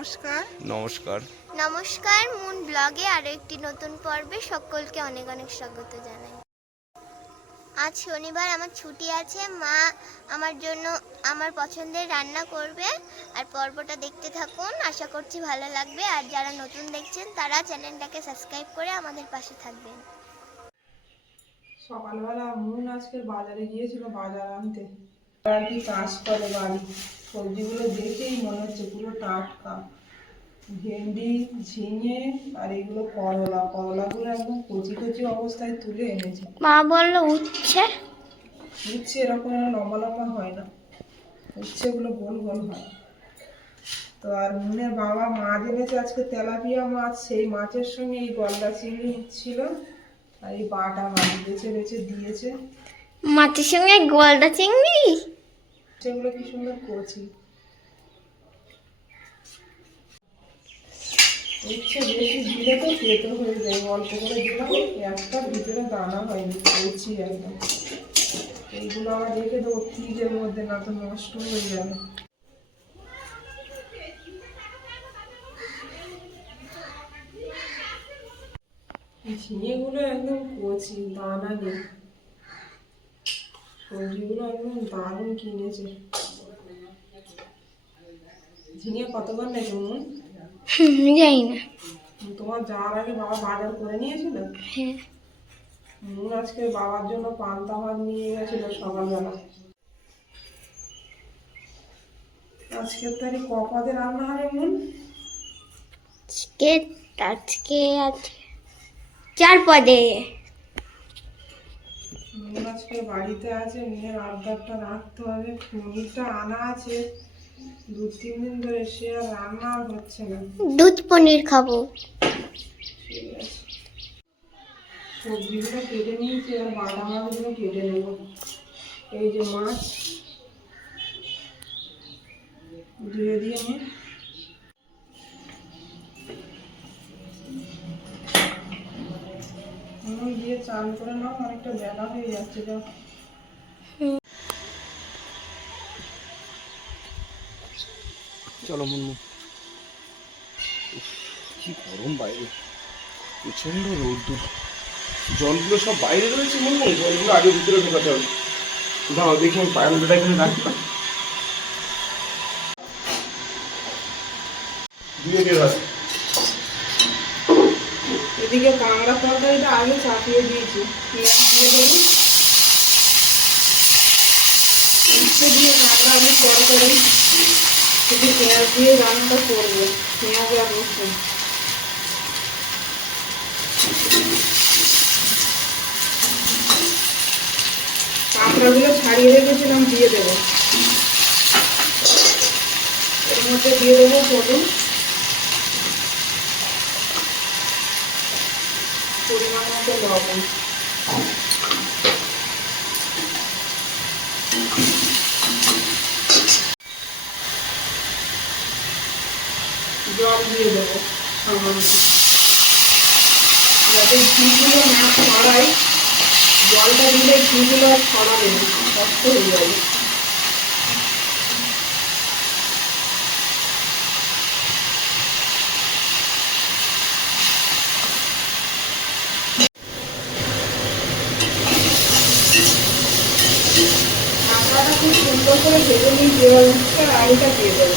নমস্কার। নমস্কার। নমস্কার, মুন ব্লগে আরো একটি নতুন পর্বে সকলকে অনেক অনেক স্বাগত জানাই। আজ শনিবার, আমার ছুটি আছে। মা আমার জন্য আমার পছন্দের রান্না করবে, আর পর্বটা দেখতে থাকুন, আশা করছি ভালো লাগবে। আর যারা নতুন দেখছেন তারা চ্যানেলটাকে সাবস্ক্রাইব করে আমাদের পাশে থাকবেন। সকালবেলা মুন আজকে বাজারে গিয়েছিল বাজার আনতে, আর কি কাজ করে বাড়ি। সবজিগুলো দেখেই মনে হচ্ছে পুরো টাটকা। ভেন্ডি, ঝিঙে আর এগুলো করলাগুলো একদম কচি কচি অবস্থায় তুলে এনেছে। মা বললো উচ্ছে এরকম লম্বা লম্বা হয় না, উচ্ছেগুলো গোল গোল হয়। তো আর মুনের বাবা মাছ এনেছে আজকে, তেলাপিয়া মাছ। সেই মাছের সঙ্গে এই গলদা চিংড়ি ছিল, আর এই বাটা মাছ বেছে বেছে দিয়েছে। মাছের সঙ্গে গলদা চিংড়ি, সেগুলো কি সুন্দর কচি। উচ্ছে বেশি দিলে তো তেতো হয়ে যায়, অল্প করে দিলাম, একটা ভিতরে দানা হয়নি, কচি একদম। এইগুলো আবার রেখে দেবো ফ্রিজের মধ্যে, না তো নষ্ট হয়ে যাবে। ঝিঙেগুলো একদম কচি, দানা নেই। সবজিগুলো একদম দারুণ কিনেছে। ঝিঙে কত করে নেছে মন? জানি না। তোমার যাওয়ার আগে বাবা বাজার করে নিয়েছিল। হ্যাঁ, মুন আজকে বাবার জন্য পান্তা ভাত নিয়ে গেছিল সকালবেলা। আজকের তারিখ ক পদে রান্না হবে মুন? আজকে 4 পদে। মুন আজকে বাড়িতে আছে, মুনের আবদারটা রাখতে হবে। পনিরটা আনা আছে 2-3 দিন ধরে, সে আর রান্না আর হচ্ছে না। দুধ পনির খাবো। ঠিক আছে, সবজিগুলো কেটে নিয়েছি, আর বাটা মাছগুলো কেটে নেব। এই যে মাছ ধুয়ে দিয়ে নে। দিয়ে চান করে নাও, অনেকটা বেলা হয়ে যাচ্ছে। যা চলো মুনমু। কি গরম বাইরে, প্রচন্ড রোদ্দুর। জলগুলো সব বাইরে রয়েছে মুনমু, জলগুলো আগে ভিতরে ঢোকাতে হবে। দাও দেখি আমি পায়রাটা এখানে রাখতাম দিয়ে দিয়ে রাখ। এদিকে কাঁকড়া তরকারিটা আগে চাপিয়ে দিয়েছি, পেঁয়াজ দিয়ে দেবো। উচ্ছে দিয়ে কাঁকড়া আমি তরকারি শুধু পেঁয়াজ দিয়ে রান্নাটা করবো, পেঁয়াজ আর রসুন। কাঁকড়াগুলো ছাড়িয়ে রেখেছিলাম, দিয়ে দেবো। এর মধ্যে দিয়ে দেবো পটল, পরিমাণ মতো লবণ, জল দিয়ে দেবো সামান্য, যাতে ঘিগুলো না ছড়ায়। জলটা দিলে ঘিগুলো আর ছড়াবে না, শক্ত হয়ে যাবে। কাঁকড়াটা খুব সুন্দর করে ভেজে নিয়ে এবার উচ্ছে আর আলুটা দিয়ে দেবো।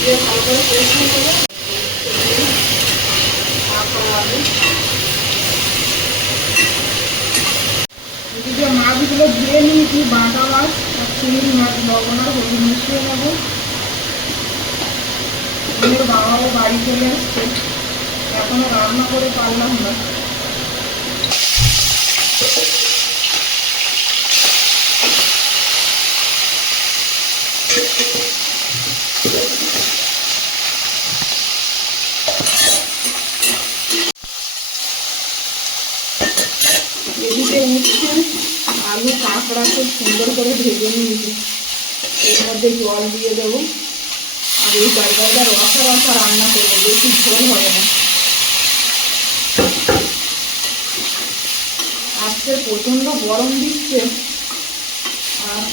দিয়ে ভালো করে কষিয়ে দেবো কাঁকড়া আলু। এদিকে মাছগুলো ধুয়ে নিয়েছি, বাটা মাছ আর চিংড়ি মাছ, লবণ আর হলুদ মিশিয়ে নেবো। ওদের বাবাও বাড়ি চলে এসছে, এখনো রান্না করে পারলাম না। এদিকে উঠছে আলু কাঁকড়া খুব সুন্দর করে ভেজে নিয়েছি, এর মধ্যে জল দিয়ে দেবো। আর এই তরকারিটা রসা রসা রান্না করবো, বেশি ঝোল হবে না। প্রচণ্ড গরম দিচ্ছে, আর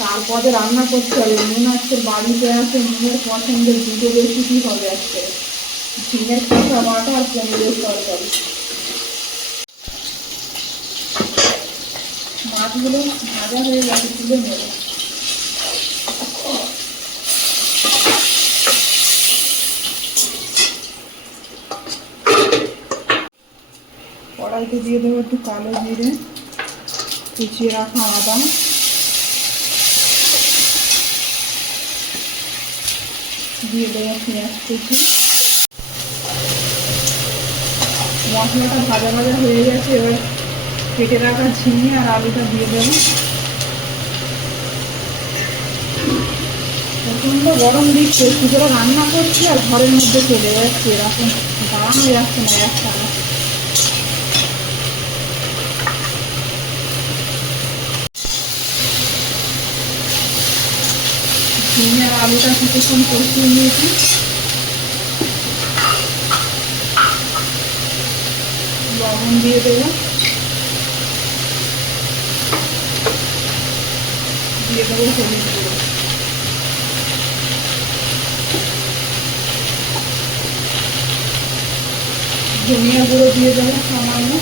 তারপরে রান্না করতে হবে। নুন আজকে বাড়িতে আছে, নুনের পছন্দের দুটো রেসিপি হবে আজকে, ঝিঙের খোসা বাটা আর পনিরের তরকারি। মাছগুলো ভাজা হয়ে গেছে, তুলে নেব। কড়াইতে দিয়ে দেবো একটু কালো জিরে, কুচিয়ে রাখা আদা, দিয়ে দেবো পেঁয়াজ কুচি। মশলাটা ভাজা ভাজা হয়ে গেছে, এবার কেটে রাখা ঝিঙে আর আলুটা দিয়ে দেবো। প্রচণ্ড গরম দিচ্ছে, কি করে রান্না করছি আর ঘরের মধ্যে চলে যাচ্ছে, এরকম দাঁড়ানো যাচ্ছে না একসাথে। ঝিঙে আর আলুটা কিছুক্ষণ কষিয়ে নিয়েছি, লবণ দিয়ে দেবো, দিয়ে দেবো হলুদ গুঁড়ো, ধনিয়া গুঁড়ো দিয়ে দেবো সামান্য,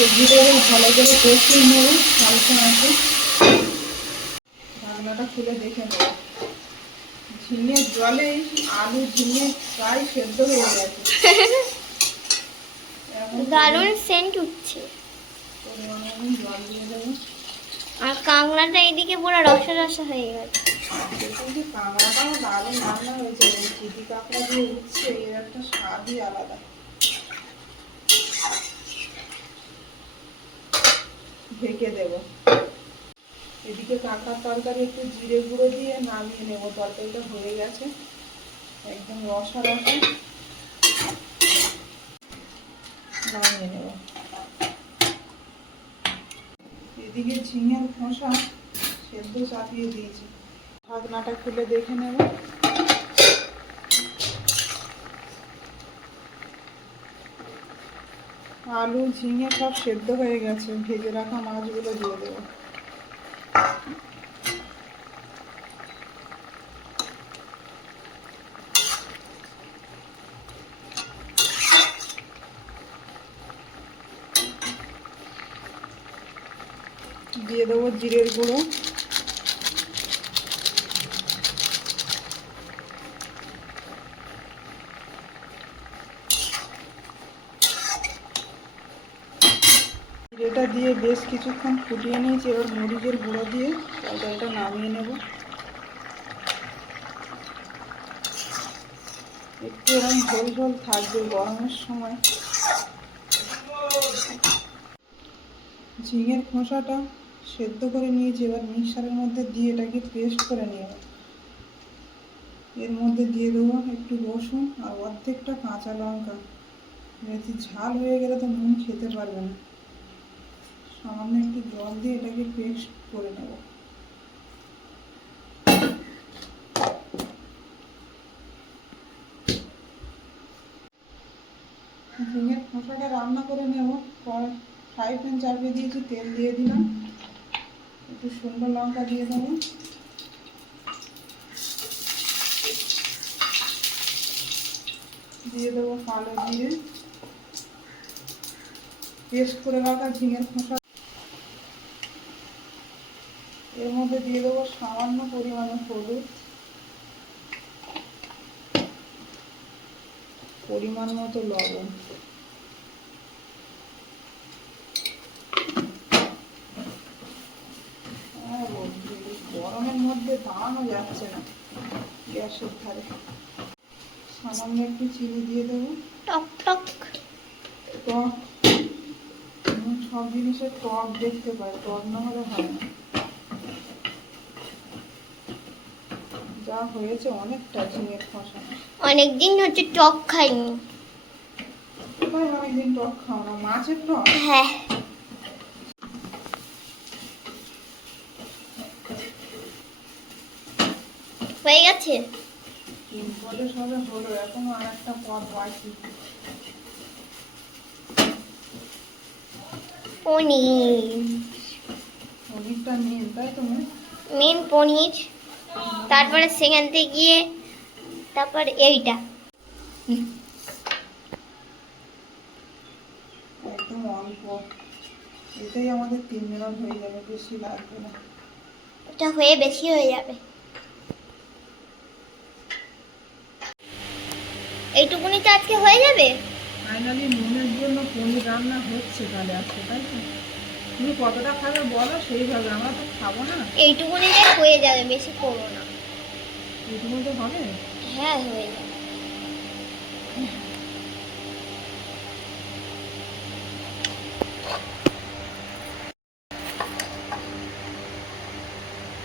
সবজিটাকে ভালো করে কষিয়ে নেবো হালকা আছে। ঢাকনাটা খুলে দেখে নেব, ঝিঙের জলেই আলু ঝিঙে প্রায় সেদ্ধ হয়ে গেছে। দারুণ সেন্ট উঠছে। পরিমাণে আমি জল দিয়ে দেবো। আর কাঁকড়াটা এদিকে পুরো রসা রসা হয়ে গেছে। দেখুন যে কাঁকড়াটাও দারুণ রান্না হয়েছে, চিটি কাঁকড়া দিয়ে উঠছে, এর একটা স্বাদই আলাদা। ঢেকে দেব। এদিকে কাঁকড়ার তরকারি একটু জিরে গুঁড়ো দিয়ে নামিয়ে নেব। তরকারিটা হয়ে গেছে, একদম রসা রসা, নামিয়ে নেব। এদিকে ঝিঙের খোসা সেদ্ধ চাপিয়ে দিয়েছি, ঢাকনাটা খুলে দেখে নেব। আলু ঝিঙে সব সেদ্ধ হয়ে গেছে, ভেজে রাখা মাছগুলো দিয়ে দেবো। দিয়ে দেবো জিরের গুঁড়ো, জিরেটা দিয়ে বেশ কিছুক্ষণ ফুটিয়ে নিয়েছি। এবার মরিচের গুঁড়ো দিয়ে তরকারিটা নামিয়ে নেব। একটু এরকম ঝোল ঝোল থাকবে গরমের সময়। ঝিঙের খোসাটা সেদ্ধ করে নিয়েছি, এবার মিক্সারের মধ্যে দিয়ে এটাকে পেস্ট করে নেব। এর মধ্যে দিয়ে দেবো একটু রসুন আর অর্ধেকটা কাঁচা লঙ্কা। বেশি ঝাল হয়ে গেলে তো নুন খেতে পারবে না। সামান্য একটু জল দিয়ে এটাকে পেস্ট করে নেব। ঝিঙের খোসাটা রান্না করে নেব। ফ্রাই প্যান চাপিয়ে দিয়েছি, তেল দিয়ে দিলাম, একটু শুকনো লঙ্কা দিয়ে দেবো, দিয়ে দেবো কালো জিরে, পেস্ট করে রাখা ঝিঙের খোসা, এর মধ্যে দিয়ে দেবো সামান্য পরিমাণে হলুদ, পরিমাণ মতো লবণ, গরমের মধ্যে দাঁড়ানো যাচ্ছে না গ্যাসের ধারে। সামান্য একটু চিনি দিয়ে দেবো, টক টক টক, সব জিনিসের টক দেখতে পাই, টক না হলে হয় না। যা হয়েছে অনেকটা ঝিঙের খোসা, অনেকদিন হচ্ছে টক খাইনি। তোমার অনেকদিন টক খাও না, মাছের টক। হ্যাঁ, হয়ে গেছে। তিন পদে সবে হলো, এখনো আর একটা পদ বাকি। পনির, পনিরটা মেন, তাই তো মেন? মেন পনির, তারপরে সেখান থেকে গিয়ে তারপর এইটা। একদম অল্প, এটাই আমাদের 3 জনের হয়ে যাবে, বেশি লাগবে না। এটা হয়ে বেশি হয়ে যাবে। এইটুকুনিতে আজকে হয়ে যাবে। ফাইনালি মনের জন্য পনির রান্না হচ্ছে তাহলে আজকে, তাই তো? তুমি কতটা খাবে বলো, সেইভাবে। আমরা তো খাবো না। এইটুকুনিতে হয়ে যাবে, বেশি করবো না। এটুকু তো হবে। হ্যাঁ, হয়ে যাবে।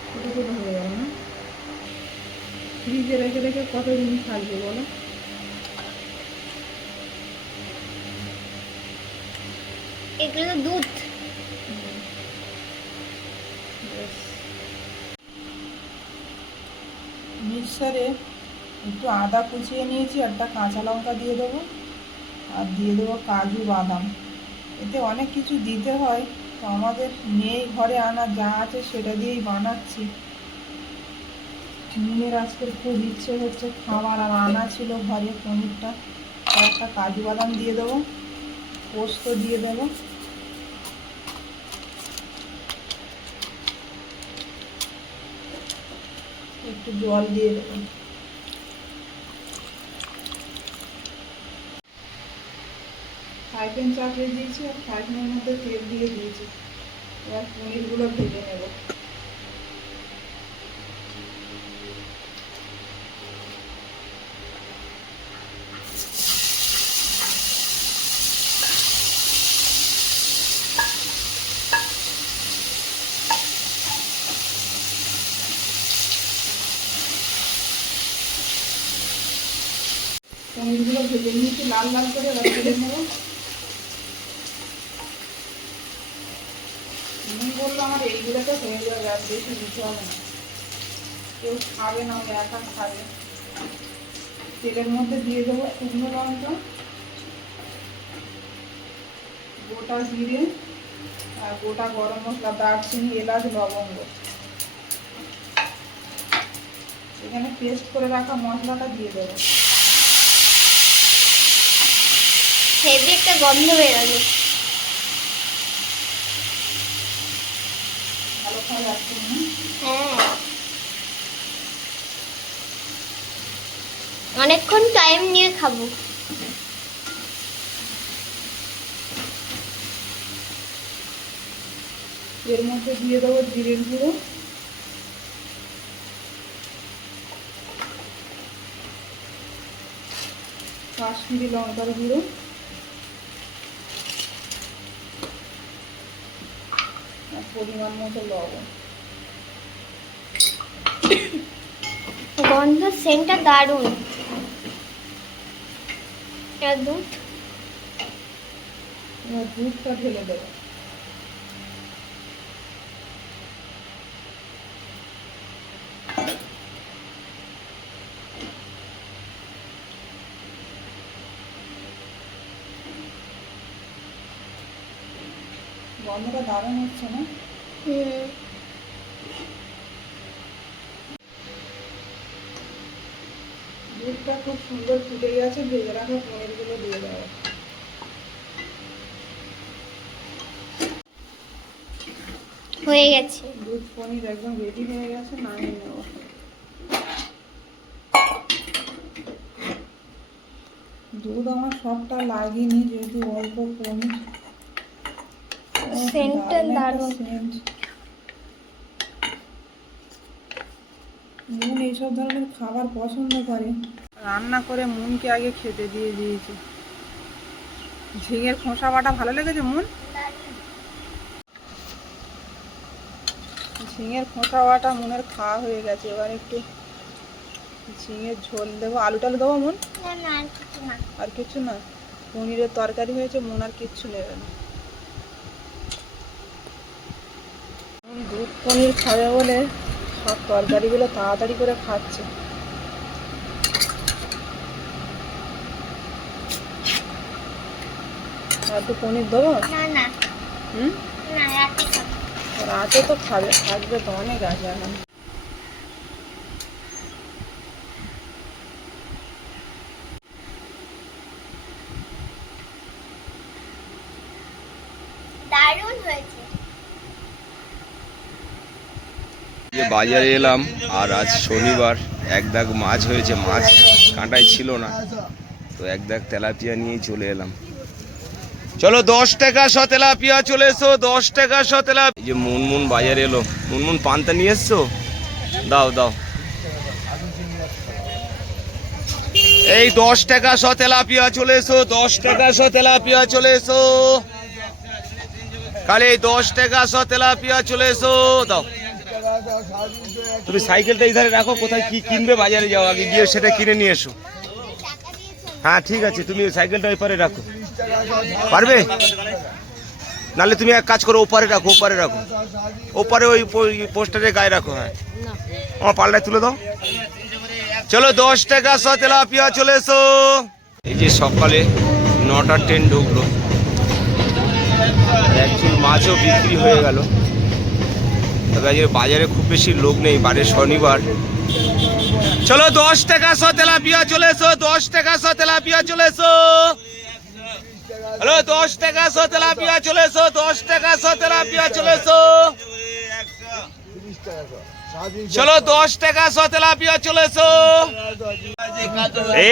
ছোটো ছোটো হয়ে যাবে না? ফ্রিজে রেখে রেখে কতদিন থাকবে বলো? এগুলো দুধ। মিক্সারে একটু আদা কুচিয়ে নিয়েছি, একটা কাঁচা লঙ্কা দিয়ে দেবো, আর দিয়ে দেবো কাজু বাদাম। এতে অনেক কিছু দিতে হয়, তো আমাদের নেই ঘরে আনা, যা আছে সেটা দিয়েই বানাচ্ছি। মুনের আজকের খুব ইচ্ছে হচ্ছে খাবার, আর আনা ছিল ঘরে পনিরটা। একটা কাজু বাদাম দিয়ে দেবো, পোস্ত দিয়ে দেবো, একটু জল দিয়ে দেবো। ফ্রাই প্যান চাপিয়ে দিয়েছি, আর ফ্রাই প্যানের মধ্যে তেল দিয়ে দিয়েছি। এবার পনিরগুলো ভেজে নেব। পনিরগুলো ভেজে নিয়েছি লাল লাল করে, এবার ভেজে নেব। বললো আমার এইগুলোতে হয়ে যাবে, আর বেশি দিতে হবে না, কেউ খাবে না, ওরা একা খাবে। তেলের মধ্যে দিয়ে দেবো শুকনো লঙ্কা, গোটা জিরে, আর গোটা গরম মশলা, দারচিনি, এলাচ, লবঙ্গ। এখানে পেস্ট করে রাখা মশলাটা দিয়ে দেবো। হেভি একটা গন্ধ বেরোবে। ভালো খাওয়া যাচ্ছে না? হ্যাঁ, অনেকক্ষণ টাইম নিয়ে খাবো। এর মধ্যে দিয়ে দেবো জিরের গুঁড়ো, কাশ্মীরি লঙ্কার গুঁড়ো, আর পরিমাণ মতো লবণ। গন্ধ সেন্টটা দারুণ। আর দুধ, এবার দুধটা ঢেলে দেবো। গন্ধটা দারুণ হচ্ছে না? দুধটা খুব সুন্দর ফুটে গেছে, ভেজে রাখা পনিরগুলো দিয়ে দেবো। হয়ে গেছে। দুধ পনির একদম রেডি হয়ে গেছে, নামিয়ে নেব। দুধ আমার সবটা লাগেনি, যেহেতু অল্প পনির। সেন্টটা দারুণ। মুন এইসব ধরনের খাবার পছন্দ করে, রান্না করে মুনকে আগে খেতে দিয়ে দিয়েছি। ঝিঙের খোসা বাটা ভালো লেগেছে মুন? ঝিঙের খোসা বাটা মুনের খাওয়া হয়ে গেছে। এবার একটু ঝিঙের ঝোল দেবো, আলু টালু দেবো মুন? না, আর কিছু না। আর কিছু না? পনিরের তরকারি হয়েছে, মন আর কিচ্ছু নেবে না। দুধ পনির খাবে বলে সব তরকারিগুলো তাড়াতাড়ি করে খাচ্ছে। আর একটু পনির দেবো? না হুম, না রাতে খাবো। রাতে তো খাবে, থাকবে তো অনেক আছে এখন। দারুণ হয়েছে। যে বাজারে এলাম, আর আজ শনিবার, এক দাগ মাছ হয়েছে, মাছ কাঁটাই ছিল না, তো এক দাগ তেলাপিয়া নিয়েই চলে এলাম। চলো 10 টাকা শ তেলাপিয়া চলে এসো, 10 টাকা শ তেলাপিয়া। এই যে মুনমুন বাজারে এলো। মুনমুন পান্তা নিয়ে এসছো? দাও দাও। এই 10 টাকা শ তেলাপিয়া চলে এসো, 10 টাকা শ তেলাপিয়া চলে এসো। কালে 10 টাকা শ তেলাপিয়া চলে এসো, দাও। তুমি সাইকেলটা এই ধারে রাখো, কোথায় কি কিনবে বাজারে যাও, আগে গিয়ে সেটা কিনে নিয়ে এসো। হ্যাঁ ঠিক আছে, তুমি সাইকেলটা ওই পারে রাখো। পারবে? নাহলে তুমি এক কাজ করো, ওপারে রাখো, ওপারে রাখো, ওপারে ওই পোস্টারের গায়ে রাখো। হ্যাঁ, আমার পাল্লায় তুলে দাও। চলো 10 টাকা শ তেলাপিয়া চলে এসো। এই যে সকালে 9টার ট্রেন ঢুকলো, অ্যাকচুয়ালি মাছও বিক্রি হয়ে গেল। তবে আজকে বাজারে খুব বেশি লোক নেই, বারে শনিবার। চলো 10 টাকা শ তেলাপিয়া চলে এসো, 10 টাকা শ তেলাপিয়া চলে এসো। হ্যালো, 10 টাকা শ তেলাপিয়া চলে এসো, 10 টাকা শ তেলাপিয়া চলে এসো। চলো 10 টাকা শ তেলাপিয়া চলে এসো।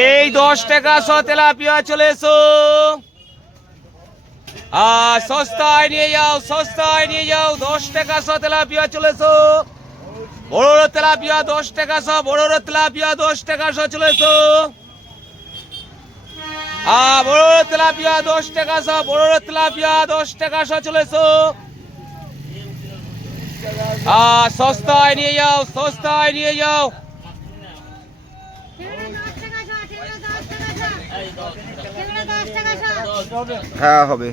এই 10 টাকা শ তেলাপিয়া চলে এসো। সস্তায় নিয়ে যাও, সস্তায় নিয়ে যাও, 10 টাকা শ তেলাপিয়া চলে এসো। বড় তেলাপিয়া 10 টাকা শ, বড় তেলাপিয়া 10 টাকা শ চলে এসো। বড় তেলাপিয়া 10 টাকা শ, বড় তেলাপিয়া 10 টাকা শ চলে এসো। সস্তায় নিয়ে যাও, সস্তায় নিয়ে যাও। হ্যাঁ হবে।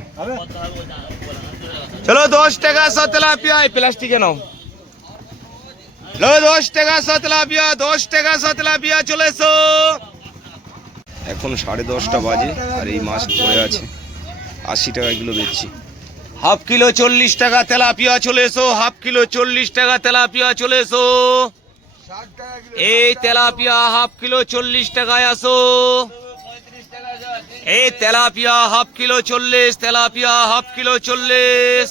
চলো 10 টাকা শ তেলাপিয়া, প্লাস্টিকে নাও। 10 টাকা শ তেলাপিয়া, 10 টাকা শ তেলাপিয়া চলে এসো। এখন 10:30 বাজে, আর এই মাছ পড়ে আছে, 80 টাকা কিলো বেচছি। হাফ কিলো 40 টাকা তেলাপিয়া চলে এসো, হাফ কিলো 40 টাকা তেলাপিয়া চলে এসো। এই তেলাপিয়া হাফ কিলো 40 টাকায় আসো। এই tilapia half kilo 40, tilapia half kilo 40।